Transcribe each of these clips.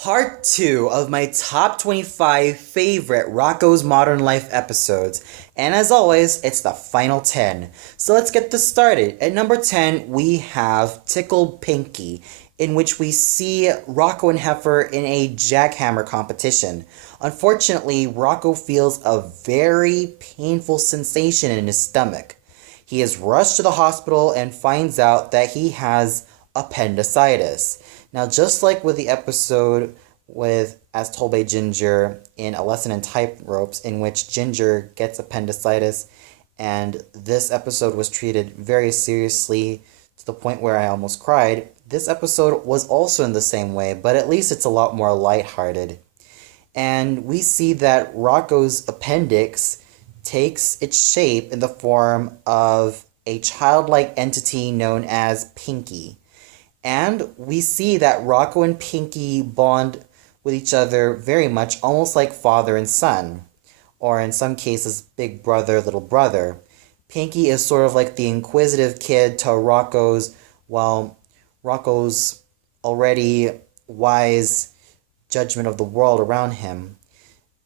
Part 2 of my top 25 favorite Rocko's Modern Life episodes. And as always, it's the final 10. So let's get this started. At number 10, we have Tickled Pinky, in which we see Rocko and Heifer in a jackhammer competition. Unfortunately, Rocko feels a very painful sensation in his stomach. He is rushed to the hospital and finds out that he has appendicitis. Now, just like with the episode with As Told by Ginger in A Lesson in Tightropes, in which Ginger gets appendicitis, and this episode was treated very seriously to the point where I almost cried, this episode was also in the same way, but at least it's a lot more lighthearted. And we see that Rocko's appendix takes its shape in the form of a childlike entity known as Pinky. And we see that Rocko and Pinky bond with each other very much, almost like father and son, or in some cases, big brother, little brother. Pinky is sort of like the inquisitive kid to Rocko's already wise judgment of the world around him,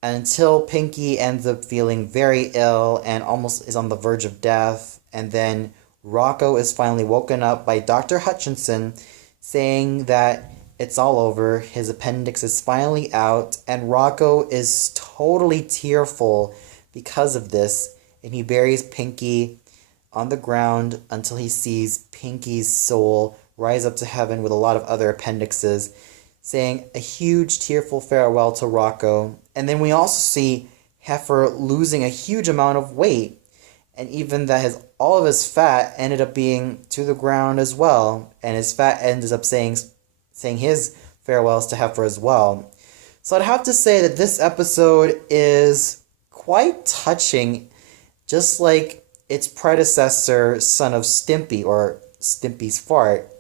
until Pinky ends up feeling very ill and almost is on the verge of death, and then Rocko is finally woken up by Dr. Hutchinson saying that it's all over, his appendix is finally out, and Rocko is totally tearful because of this, and he buries Pinky on the ground until he sees Pinky's soul rise up to heaven with a lot of other appendixes, saying a huge tearful farewell to Rocko. And then we also see Heifer losing a huge amount of weight, and even that all of his fat ended up being to the ground as well, and his fat ended up saying his farewells to Heifer as well. So I'd have to say that this episode is quite touching, just like its predecessor, Son of Stimpy, or Stimpy's Fart.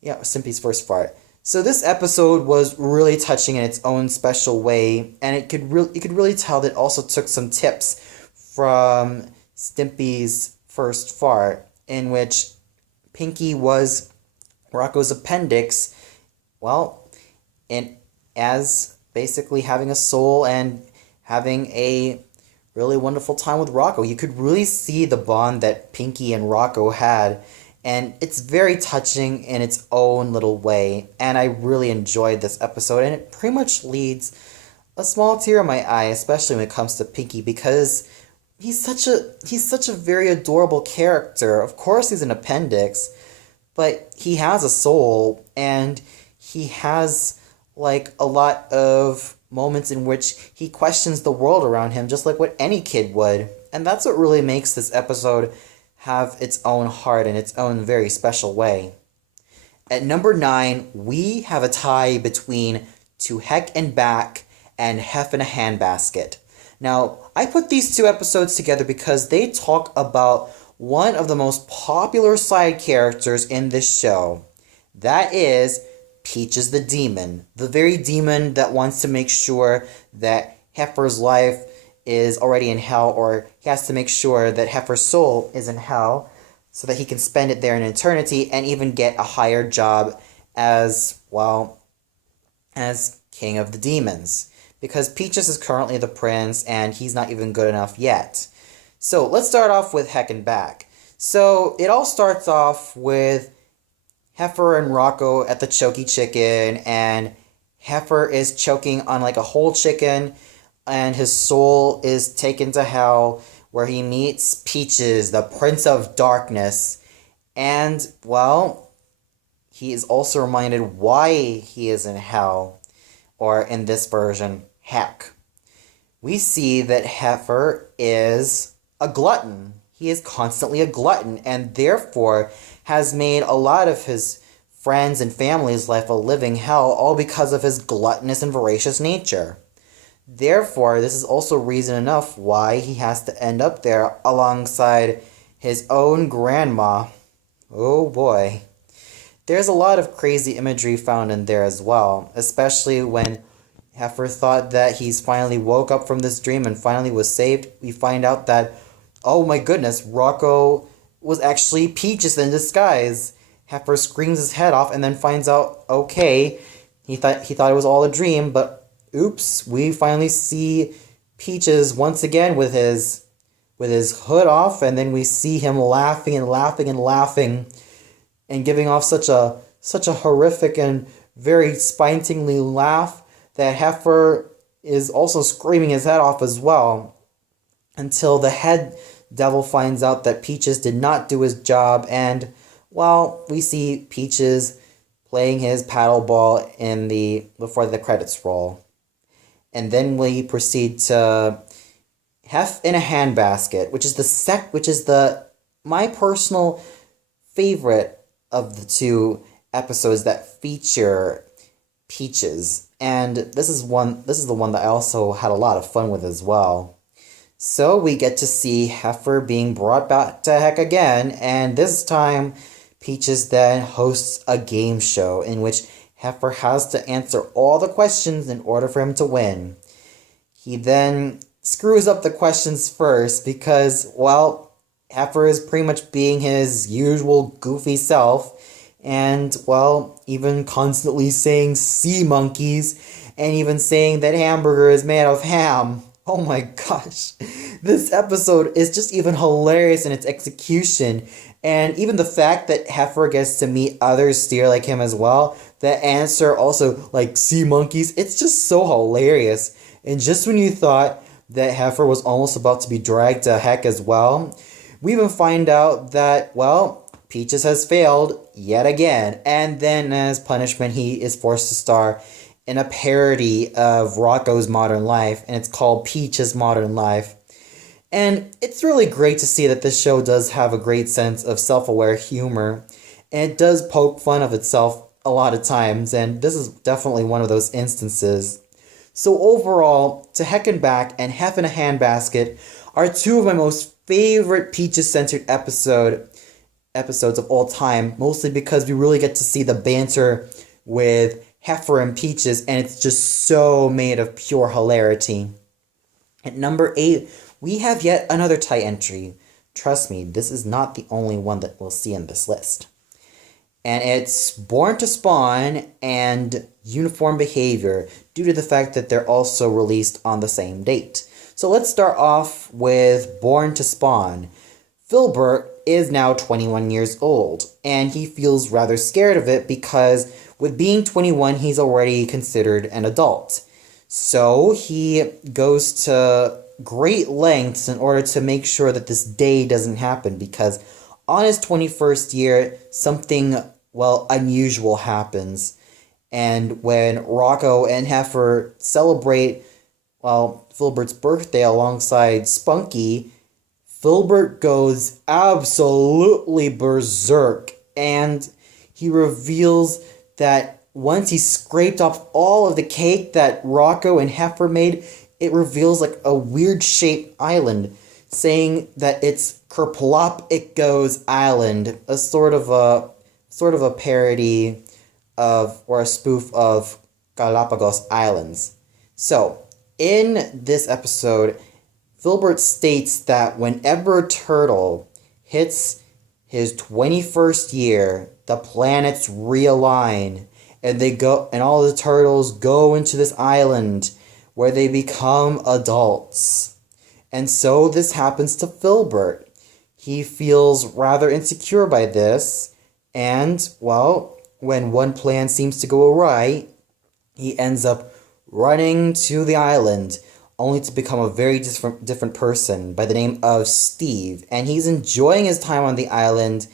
Yeah, Stimpy's First Fart. So this episode was really touching in its own special way, and you could really tell that it also took some tips from Stimpy's First Fart, in which Pinky was Rocko's appendix, and as basically having a soul and having a really wonderful time with Rocko. You could really see the bond that Pinky and Rocko had, and it's very touching in its own little way, and I really enjoyed this episode, and it pretty much leads a small tear in my eye, especially when it comes to Pinky, because he's such a very adorable character. Of course he's an appendix, but he has a soul, and he has a lot of moments in which he questions the world around him, just like what any kid would. And that's what really makes this episode have its own heart in its own very special way. At number 9, we have a tie between To Heck and Back and Heff in a Handbasket. Now, I put these two episodes together because they talk about one of the most popular side characters in this show. That is Peaches the Demon. The very demon that wants to make sure that Heifer's life is already in hell, or he has to make sure that Heifer's soul is in hell so that he can spend it there in eternity and even get a higher job as King of the Demons. Because Peaches is currently the prince, and he's not even good enough yet. So, let's start off with Heck and Back. So, it all starts off with Heifer and Rocko at the Choky Chicken, and Heifer is choking on a whole chicken, and his soul is taken to hell, where he meets Peaches, the Prince of Darkness. And, he is also reminded why he is in hell, or in this version, heck. We see that Heifer is a glutton. He is constantly a glutton, and therefore has made a lot of his friends and family's life a living hell, all because of his gluttonous and voracious nature. Therefore, this is also reason enough why he has to end up there alongside his own grandma. Oh boy. There's a lot of crazy imagery found in there as well, especially when Heifer thought that he's finally woke up from this dream and finally was saved. We find out that, oh my goodness, Rocko was actually Peaches in disguise. Heifer screams his head off and then finds out, okay, He thought it was all a dream, but oops, we finally see Peaches once again with his hood off, and then we see him laughing and laughing and laughing and giving off such a horrific and very spine-tingling laugh that Heifer is also screaming his head off as well, until the head devil finds out that Peaches did not do his job, and, well, we see Peaches playing his paddle ball before the credits roll. And then we proceed to Heff in a Handbasket, which is my personal favorite of the two episodes that feature Peaches. And this is the one that I also had a lot of fun with as well. So we get to see Heifer being brought back to heck again, and this time Peaches then hosts a game show in which Heifer has to answer all the questions in order for him to win. He then screws up the questions first because, well, Heifer is pretty much being his usual goofy self, and, well, even constantly saying sea monkeys, and even saying that hamburger is made of ham. Oh my gosh. This episode is just even hilarious in its execution. And even the fact that Heifer gets to meet other steer like him as well, that answer also like sea monkeys, it's just so hilarious. And just when you thought that Heifer was almost about to be dragged to heck as well, we even find out that, well, Peaches has failed yet again. And then as punishment, he is forced to star in a parody of Rocko's Modern Life, and it's called Peach's Modern Life. And it's really great to see that this show does have a great sense of self-aware humor, and it does poke fun of itself a lot of times, and this is definitely one of those instances. So overall, To Heck and Back and Heff in a Handbasket are two of my most favorite Peaches-centered episodes of all time, mostly because we really get to see the banter with Heifer and Peaches, and it's just so made of pure hilarity. At number 8, we have yet another tie entry. Trust me, this is not the only one that we'll see in this list. And it's Born to Spawn and Uniform Behavior, due to the fact that they're also released on the same date. So let's start off with Born to Spawn. Filbert is now 21 years old, and he feels rather scared of it because with being 21, he's already considered an adult. So he goes to great lengths in order to make sure that this day doesn't happen, because on his 21st year, something, well, unusual happens. And when Rocko and Heifer celebrate, well, Filbert's birthday alongside Spunky, Filbert goes absolutely berserk, and he reveals that once he scraped off all of the cake that Rocko and Heifer made, it reveals like a weird shaped island, saying that it's Kerplop It Goes Island, a sort of a parody of, or a spoof of, Galapagos Islands. So, in this episode, Filbert states that whenever a turtle hits his 21st year, the planets realign, and all the turtles go into this island where they become adults. And so this happens to Filbert. He feels rather insecure by this, and, well, when one plan seems to go awry, he ends up running to the island, only to become a very different person by the name of Steve. And he's enjoying his time on the island,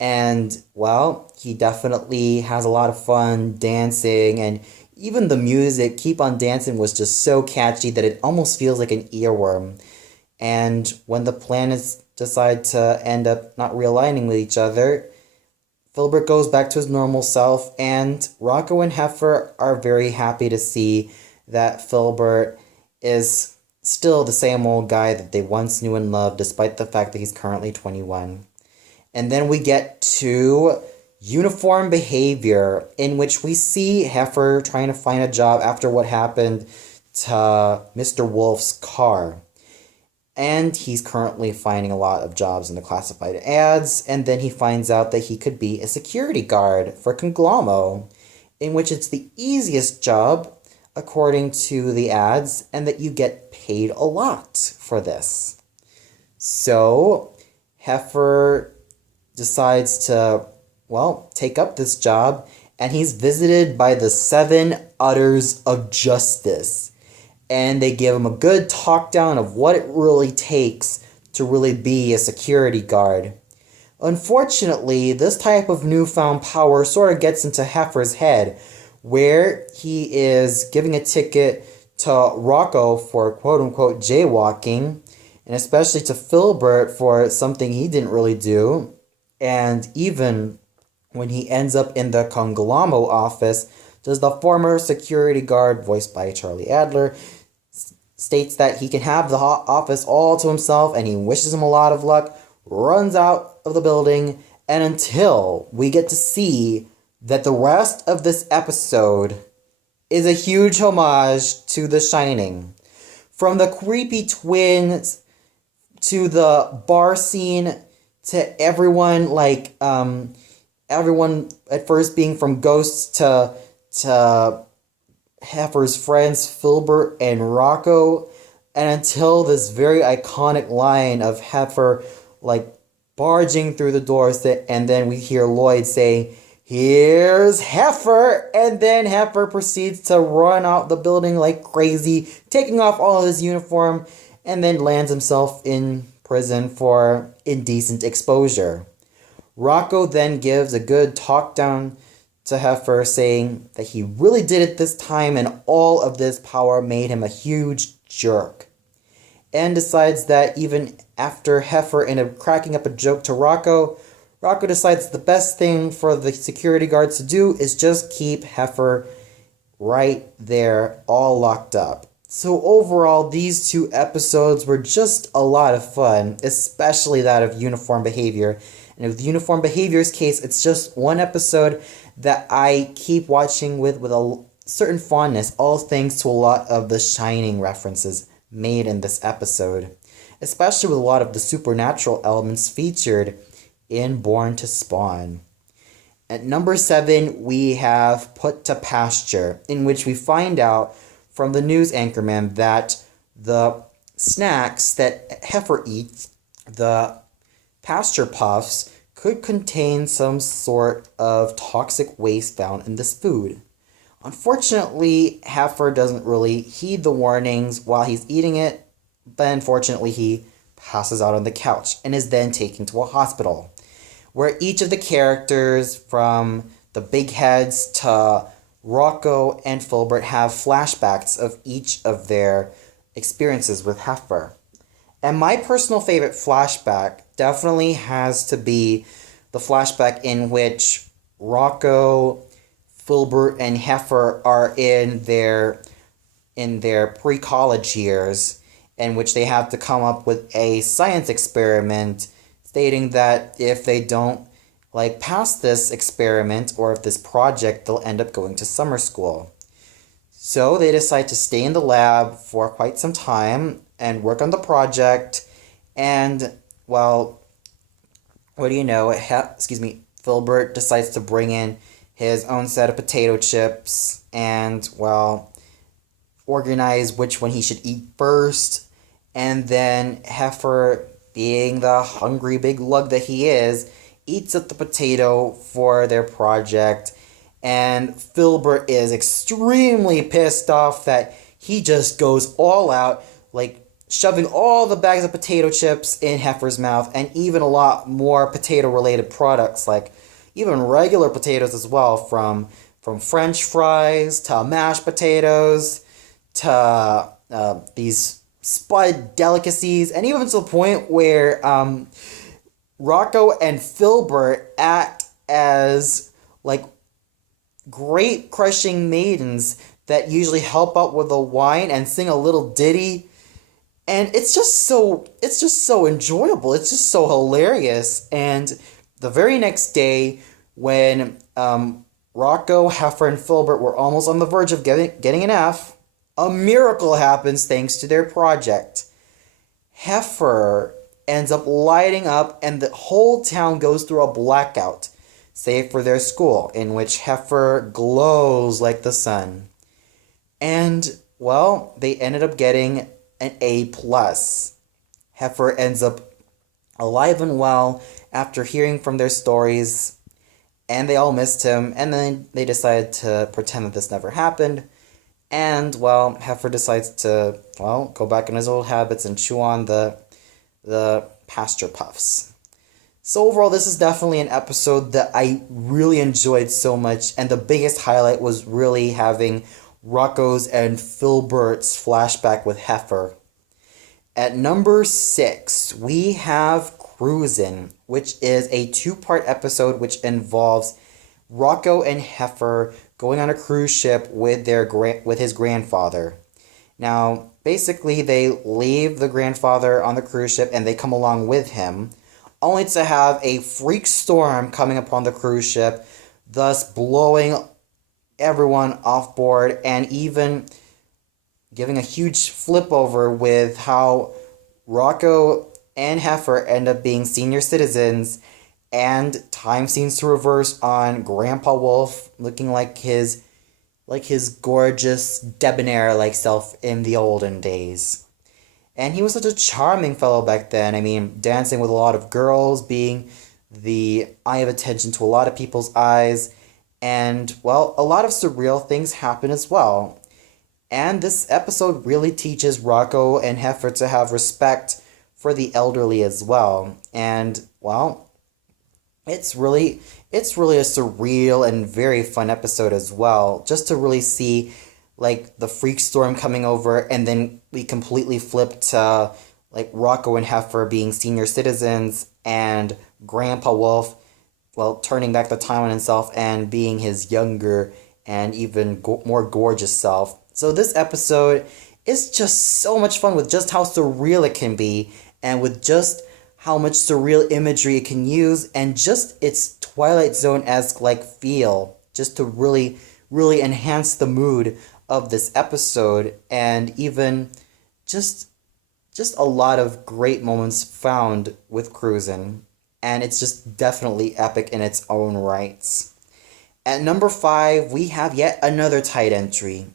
and, well, he definitely has a lot of fun dancing, and even the music, Keep on Dancing, was just so catchy that it almost feels like an earworm. And when the planets decide to end up not realigning with each other, Filbert goes back to his normal self, and Rocko and Heifer are very happy to see that Filbert is still the same old guy that they once knew and loved, despite the fact that he's currently 21. And then we get to Uniform Behavior, in which we see Heifer trying to find a job after what happened to Mr. Wolf's car. And he's currently finding a lot of jobs in the classified ads, and then he finds out that he could be a security guard for Conglommo. in which it's the easiest job according to the ads, and that you get paid a lot for this. So Heifer decides to, take up this job, and he's visited by the 7 Utters of Justice. And they give him a good talk down of what it really takes to really be a security guard. Unfortunately, this type of newfound power sort of gets into Heifer's head, where he is giving a ticket to Rocko for quote-unquote jaywalking, and especially to Filbert for something he didn't really do. And even when he ends up in the Conglommo office, does the former security guard, voiced by Charlie Adler, states that he can have the office all to himself, and he wishes him a lot of luck, runs out of the building, and until we get to see that the rest of this episode is a huge homage to The Shining. From the creepy twins to the bar scene to everyone everyone at first being from Ghosts to Heifer's friends Filbert and Rocko, and until this very iconic line of Heifer barging through the doors, and then we hear Lloyd say, "Here's Heifer," and then Heifer proceeds to run out the building like crazy, taking off all of his uniform, and then lands himself in prison for indecent exposure. Rocko then gives a good talk down to Heifer, saying that he really did it this time, and all of this power made him a huge jerk. And decides that even after Heifer ended up cracking up a joke to Rocko, Rocko decides the best thing for the security guards to do is just keep Heifer right there, all locked up. So overall, these 2 episodes were just a lot of fun, especially that of Uniform Behavior. And with Uniform Behavior's case, it's just one episode that I keep watching with a certain fondness, all thanks to a lot of the Shining references made in this episode, especially with a lot of the supernatural elements featured in Born to Spawn. At number 7, we have Put to Pasture, in which we find out from the news anchorman that the snacks that Heifer eats, the Pasture Puffs, could contain some sort of toxic waste found in this food. Unfortunately, Heifer doesn't really heed the warnings while he's eating it, but unfortunately he passes out on the couch and is then taken to a hospital, where each of the characters, from the big heads to Rocko and Filbert, have flashbacks of each of their experiences with Heifer. And my personal favorite flashback definitely has to be the flashback in which Rocko, Filbert, and Heifer are in their pre-college years, in which they have to come up with a science experiment stating that if they don't pass this experiment or if this project, they'll end up going to summer school. So they decide to stay in the lab for quite some time and work on the project, and what do you know, Filbert decides to bring in his own set of potato chips and, organize which one he should eat first. And then Heifer, being the hungry big lug that he is, eats up the potato for their project. And Filbert is extremely pissed off that he just goes all out, shoving all the bags of potato chips in Heifer's mouth, and even a lot more potato-related products, even regular potatoes as well, from French fries to mashed potatoes to these spud delicacies, and even to the point where Rocko and Filbert act as great crushing maidens that usually help out with the wine and sing a little ditty. And it's just so enjoyable. It's just so hilarious. And the very next day, when Rocko, Heifer, and Filbert were almost on the verge of getting an F, a miracle happens thanks to their project. Heifer ends up lighting up, and the whole town goes through a blackout. save for their school, in which Heifer glows like the sun. And, well, they ended up getting an A+. Heifer ends up alive and well after hearing from their stories, and they all missed him, and then they decided to pretend that this never happened. And, well, Heifer decides to, well, go back in his old habits and chew on the pasture puffs. So overall, this is definitely an episode that I really enjoyed so much, and the biggest highlight was really having Rocko's and Filbert's flashback with Heifer. At number 6, we have Cruisin, which is a 2-part episode which involves Rocko and Heifer going on a cruise ship with his grandfather. Now, basically, they leave the grandfather on the cruise ship and they come along with him, only to have a freak storm coming upon the cruise ship, thus blowing everyone off board and even giving a huge flip over with how Rocko and Heifer end up being senior citizens, and time seems to reverse on Grandpa Wolf looking like his gorgeous debonair like self in the olden days. And he was such a charming fellow back then. I mean, dancing with a lot of girls, being the eye of attention to a lot of people's eyes, and, well, a lot of surreal things happen as well. And this episode really teaches Rocko and Heifer to have respect for the elderly as well. And, well, it's really a surreal and very fun episode as well, just to really see like the freak storm coming over, and then we completely flip to like Rocko and Heifer being senior citizens and Grandpa Wolf, well, turning back the time on himself and being his younger and even more gorgeous self. So this episode is just so much fun with just how surreal it can be, and with just how much surreal imagery it can use, and just its Twilight Zone-esque like feel, just to really, really enhance the mood of this episode, and even just a lot of great moments found with Cruisin', and it's just definitely epic in its own rights. At number 5, we have yet another tight entry,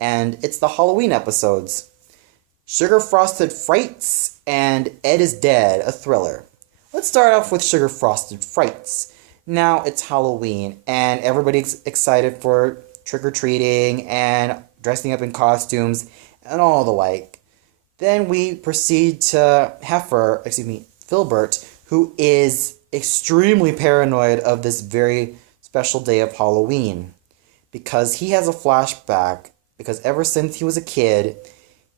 and it's the Halloween episodes. Sugar Frosted Frights and Ed is Dead, a thriller. Let's start off with Sugar Frosted Frights. Now it's Halloween, and everybody's excited for trick-or-treating and dressing up in costumes and all the like. Then we proceed to Filbert, who is extremely paranoid of this very special day of Halloween, because he has a flashback, because ever since he was a kid,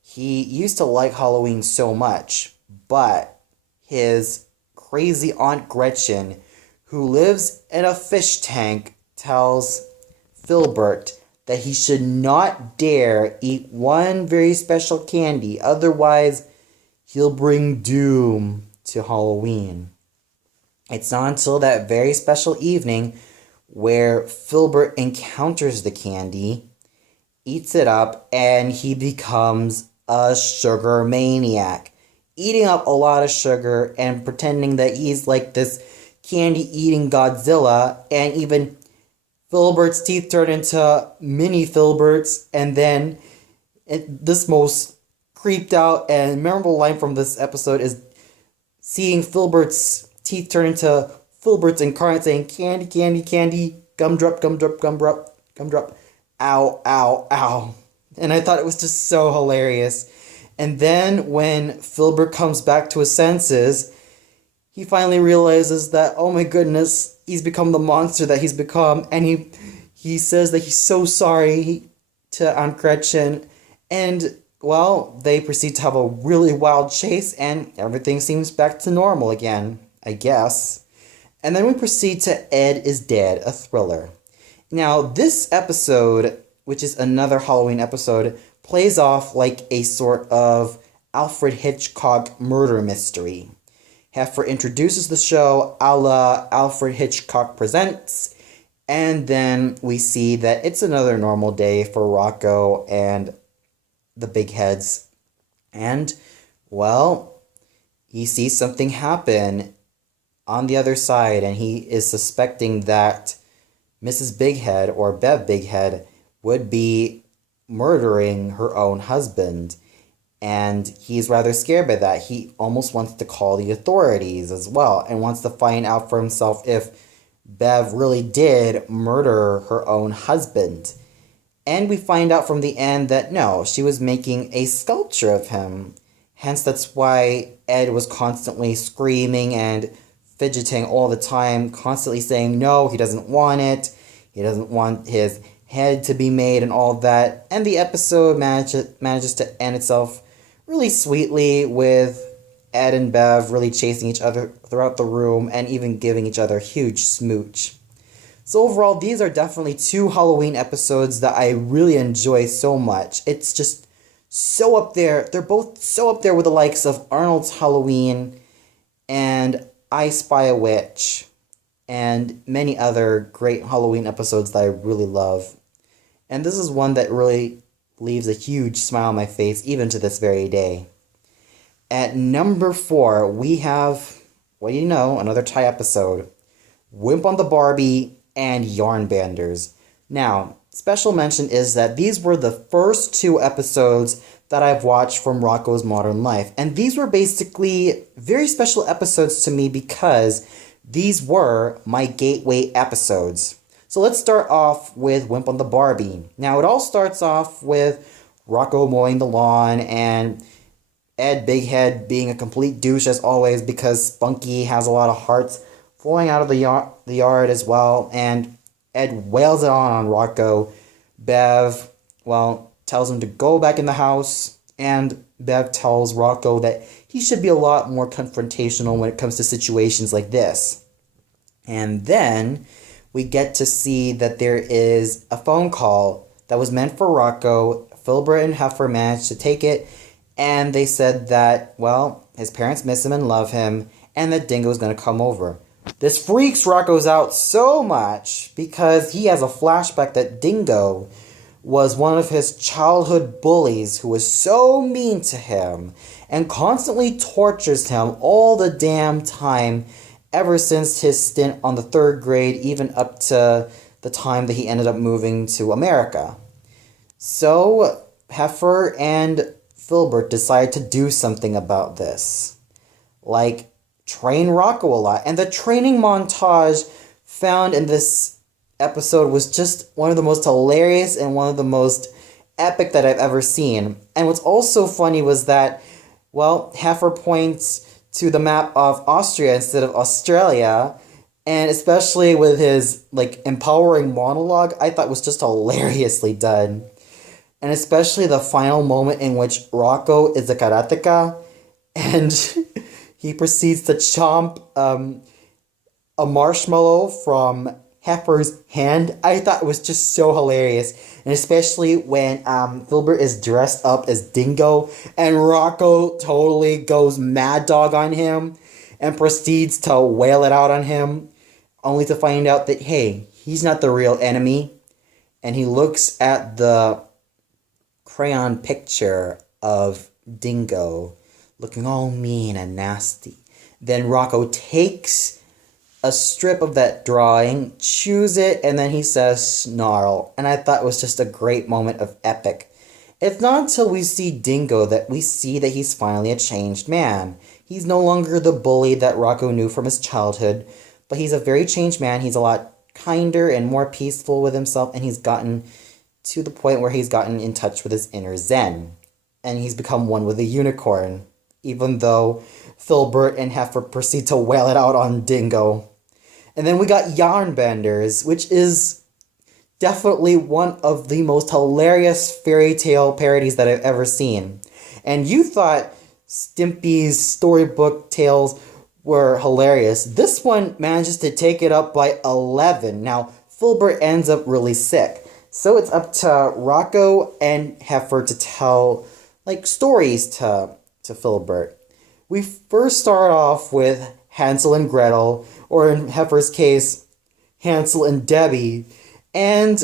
he used to like Halloween so much, but his crazy Aunt Gretchen, who lives in a fish tank, tells Filbert that he should not dare eat one very special candy, otherwise he'll bring doom to Halloween. It's not until that very special evening where Filbert encounters the candy, eats it up, and he becomes a sugar maniac, eating up a lot of sugar and pretending that he's like this candy-eating Godzilla, and even Filbert's teeth turn into mini Filberts, and then this most creeped out and memorable line from this episode is seeing Filbert's teeth turn into Filbert's incarnate saying, "Candy, candy, candy, gumdrop, gumdrop, gumdrop, gumdrop, ow, ow, ow." And I thought it was just so hilarious. And then when Filbert comes back to his senses, he finally realizes that, oh my goodness, he's become the monster that he's become. And he says that he's so sorry to Aunt Gretchen. And, well, they proceed to have a really wild chase, and everything seems back to normal again, I guess. And then we proceed to Ed is Dead, a thriller. Now, this episode, which is another Halloween episode, plays off like a sort of Alfred Hitchcock murder mystery. Heifer introduces the show a la Alfred Hitchcock Presents, and then we see that it's another normal day for Rocko and the big heads. And, well, he sees something happen on the other side, and he is suspecting that Mrs. Bighead, or Bev Bighead, would be murdering her own husband. And he's rather scared by that. He almost wants to call the authorities as well and wants to find out for himself if Bev really did murder her own husband. And we find out from the end that no, she was making a sculpture of him. Hence, that's why Ed was constantly screaming and fidgeting all the time, constantly saying no, he doesn't want it. He doesn't want his head to be made and all that. And the episode manages to end itself really sweetly with Ed and Bev really chasing each other throughout the room and even giving each other a huge smooch. So overall, these are definitely two Halloween episodes that I really enjoy so much. It's just so up there. They're both so up there with the likes of Arnold's Halloween and I Spy a Witch and many other great Halloween episodes that I really love. And this is one that really leaves a huge smile on my face even to this very day. At number 4, we have, what do you know, another tie episode, Wimp on the Barbie and Yarnbenders. Now, special mention is that these were the first 2 episodes that I've watched from Rocko's Modern Life. And these were basically very special episodes to me because these were my gateway episodes. So let's start off with Wimp on the Barbie. Now, it all starts off with Rocko mowing the lawn and Ed Bighead being a complete douche as always because Spunky has a lot of hearts flowing out of the yard as well. And Ed wails it on Rocko. Bev, tells him to go back in the house. And Bev tells Rocko that he should be a lot more confrontational when it comes to situations like this. And then we get to see that there is a phone call that was meant for Rocko. Filbert and Heff managed to take it, and they said that, his parents miss him and love him, and that Dingo's going to come over. This freaks Rocko's out so much because he has a flashback that Dingo was one of his childhood bullies who was so mean to him and constantly tortures him all the damn time ever since his stint on the 3rd grade, even up to the time that he ended up moving to America. So, Heifer and Filbert decided to do something about this. Like, train Rocko a lot. And the training montage found in this episode was just one of the most hilarious and one of the most epic that I've ever seen. And what's also funny was that, Heifer points to the map of Austria instead of Australia, and especially with his empowering monologue, I thought was just hilariously done. And especially the final moment in which Rocko is a karateka and he proceeds to chomp a marshmallow from Heifer's hand. I thought it was just so hilarious. And especially when Filbert is dressed up as Dingo and Rocko totally goes mad dog on him and proceeds to wail it out on him, only to find out that, hey, he's not the real enemy. And he looks at the crayon picture of Dingo looking all mean and nasty. Then Rocko takes a strip of that drawing, chews it, and then he says snarl. And I thought it was just a great moment of epic. It's not until we see Dingo that we see that he's finally a changed man. He's no longer the bully that Rocko knew from his childhood, but he's a very changed man. He's a lot kinder and more peaceful with himself, and he's gotten to the point where he's gotten in touch with his inner Zen. And he's become one with a unicorn, even though Filbert and Heifer proceed to wail it out on Dingo. And then we got Yarnbenders, which is definitely one of the most hilarious fairy tale parodies that I've ever seen. And you thought Stimpy's storybook tales were hilarious. This one manages to take it up by 11. Now, Filbert ends up really sick. So it's up to Rocko and Heifer to tell stories to Filbert. We first start off with Hansel and Gretel, or in Heifer's case, Hansel and Debbie. And,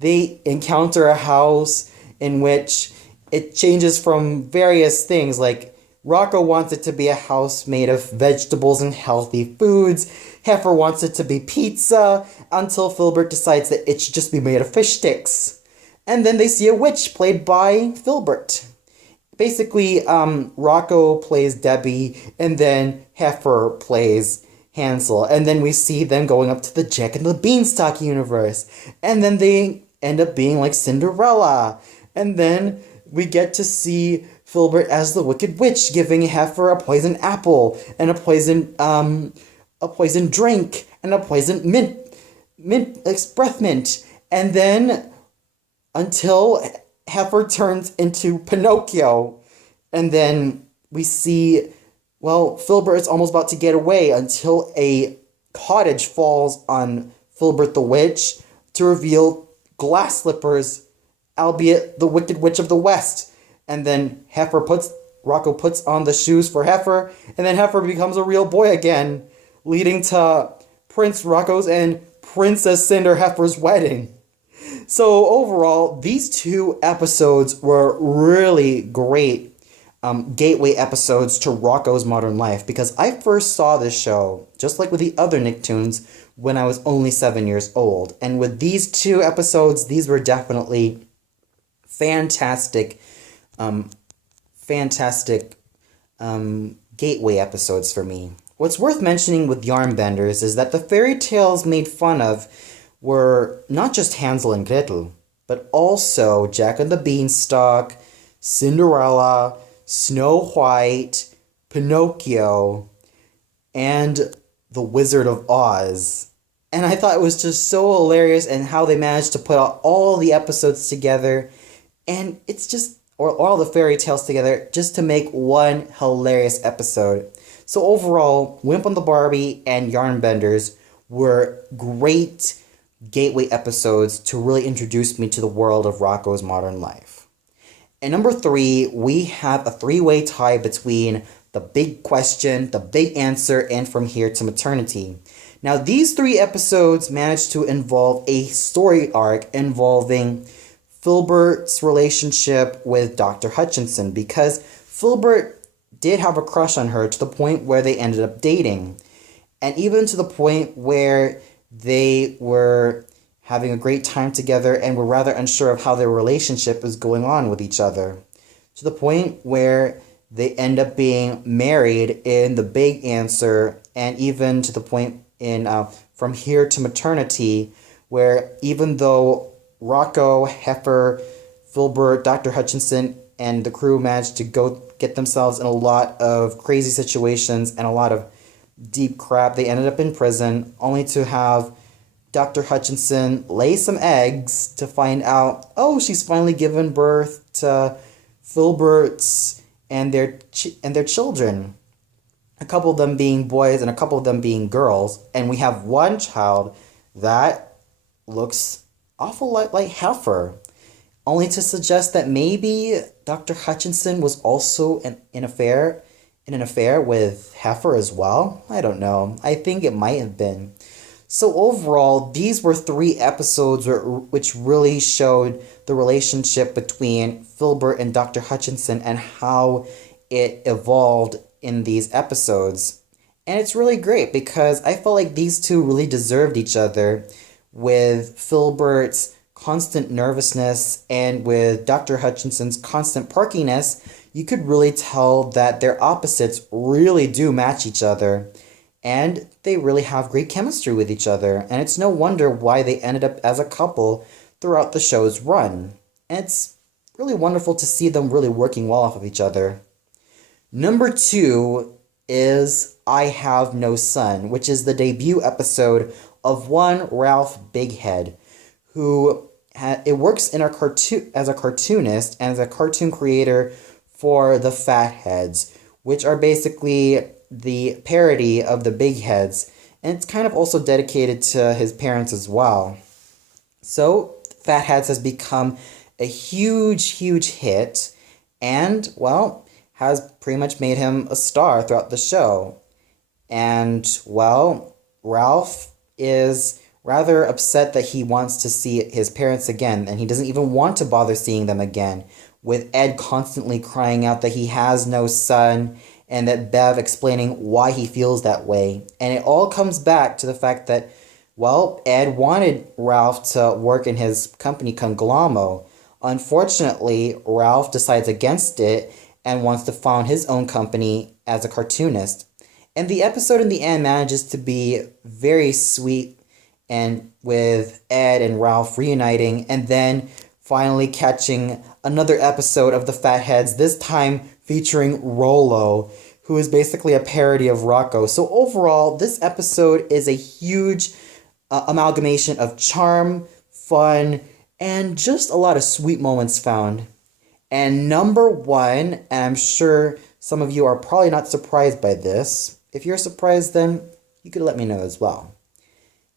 they encounter a house in which it changes from various things, like Rocko wants it to be a house made of vegetables and healthy foods. Heifer wants it to be pizza, until Filbert decides that it should just be made of fish sticks. And then they see a witch played by Filbert. Basically, Rocko plays Debbie, and then Heifer plays Hansel. And then we see them going up to the Jack and the Beanstalk universe. And then they end up being like Cinderella. And then we get to see Filbert as the Wicked Witch, giving Heifer a poison apple, and a poison drink, and a poison breath mint. And then until Heifer turns into Pinocchio. And then we see, well, Filbert is almost about to get away until a cottage falls on Filbert the Witch to reveal glass slippers, albeit the Wicked Witch of the West. And then Rocko puts on the shoes for Heifer, and then Heifer becomes a real boy again, leading to Prince Rocko's and Princess Cinder Heifer's wedding. So overall, these two episodes were really great gateway episodes to Rocko's modern life, because I first saw this show, just like with the other Nicktoons, when I was only 7 years old. And with these two episodes, these were definitely fantastic gateway episodes for me. What's worth mentioning with Yarnbenders is that the fairy tales made fun of were not just Hansel and Gretel, but also Jack and the Beanstalk, Cinderella, Snow White, Pinocchio, and the Wizard of Oz. And I thought it was just so hilarious, and how they managed to put all the episodes together, and it's just, or all the fairy tales together, just to make one hilarious episode. So overall, Wimp on the Barbie and Yarnbenders were great gateway episodes to really introduce me to the world of Rocko's modern life. And number 3, we have a 3-way tie between The Big Question, The Big Answer, and From Here to Maternity. Now, these 3 episodes managed to involve a story arc involving Filbert's relationship with Dr. Hutchinson, because Filbert did have a crush on her to the point where they ended up dating. And even to the point where they were having a great time together and were rather unsure of how their relationship was going on with each other. To the point where they end up being married in The Big Answer, and even to the point in From Here to Maternity, where even though Rocko, Heifer, Filbert, Dr. Hutchinson, and the crew managed to go get themselves in a lot of crazy situations and a lot of deep crap, they ended up in prison, only to have Dr. Hutchinson lay some eggs to find out, oh, she's finally given birth to Filbert's and their children. A couple of them being boys and a couple of them being girls. And we have one child that looks awful like Heifer, only to suggest that maybe Dr. Hutchinson was also in an affair with Heifer as well. I don't know. I think it might have been. So overall, these were 3 episodes which really showed the relationship between Filbert and Dr. Hutchinson and how it evolved in these episodes. And it's really great because I felt like these two really deserved each other, with Filbert's constant nervousness and with Dr. Hutchinson's constant perkiness. You could really tell that their opposites really do match each other, and they really have great chemistry with each other, and it's no wonder why they ended up as a couple throughout the show's run. And it's really wonderful to see them really working well off of each other. Number 2 is I Have No Son, which is the debut episode of one Ralph Bighead, who it works in as a cartoonist and as a cartoon creator for the Fatheads, which are basically the parody of the Big Heads, and it's kind of also dedicated to his parents as well. So, Fatheads has become a huge hit, and, well, has pretty much made him a star throughout the show. And, well, Ralph is rather upset that he wants to see his parents again, and he doesn't even want to bother seeing them again, with Ed constantly crying out that he has no son, and that Bev explaining why he feels that way. And it all comes back to the fact that, well, Ed wanted Ralph to work in his company Conglommo. Unfortunately, Ralph decides against it and wants to found his own company as a cartoonist. And the episode in the end manages to be very sweet, and with Ed and Ralph reuniting and then finally catching another episode of the Fatheads, this time featuring Rollo, who is basically a parody of Rocko. So overall, this episode is a huge amalgamation of charm, fun, and just a lot of sweet moments found. And number one, and I'm sure some of you are probably not surprised by this. If you're surprised, then you could let me know as well.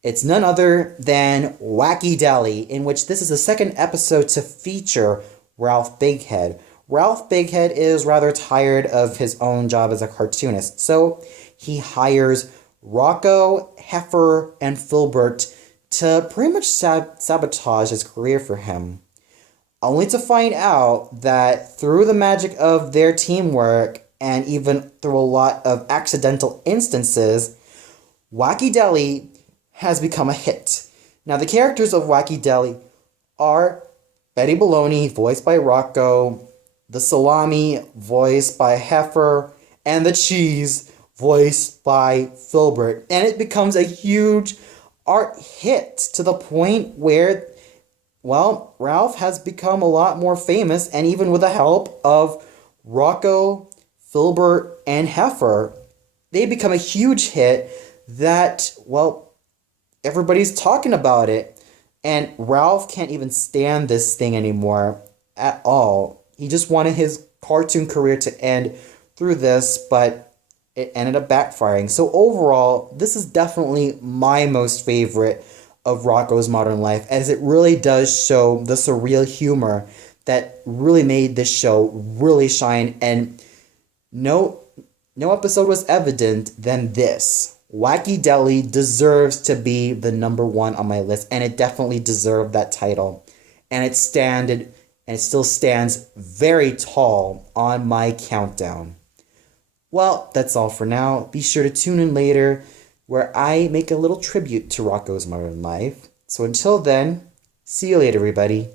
It's none other than Wacky Delly, in which this is the second episode to feature Ralph Bighead. Ralph Bighead is rather tired of his own job as a cartoonist, so he hires Rocko, Heifer, and Filbert to pretty much sabotage his career for him. Only to find out that through the magic of their teamwork, and even through a lot of accidental instances, Wacky Delly has become a hit. Now, the characters of Wacky Delly are Betty Baloney, voiced by Rocko, the Salami, voiced by Heifer, and the Cheese, voiced by Filbert. And it becomes a huge art hit to the point where, well, Ralph has become a lot more famous, and even with the help of Rocko, Filbert, and Heifer, they become a huge hit that, well, everybody's talking about it. And Ralph can't even stand this thing anymore at all. He just wanted his cartoon career to end through this, but it ended up backfiring. So overall, this is definitely my most favorite of Rocko's Modern Life, as it really does show the surreal humor that really made this show really shine. And no episode was evident than this. Wacky Delly deserves to be the number one on my list, and it definitely deserved that title. And it still stands very tall on my countdown. Well, that's all for now. Be sure to tune in later, where I make a little tribute to Rocko's Modern Life. So until then, see you later, everybody.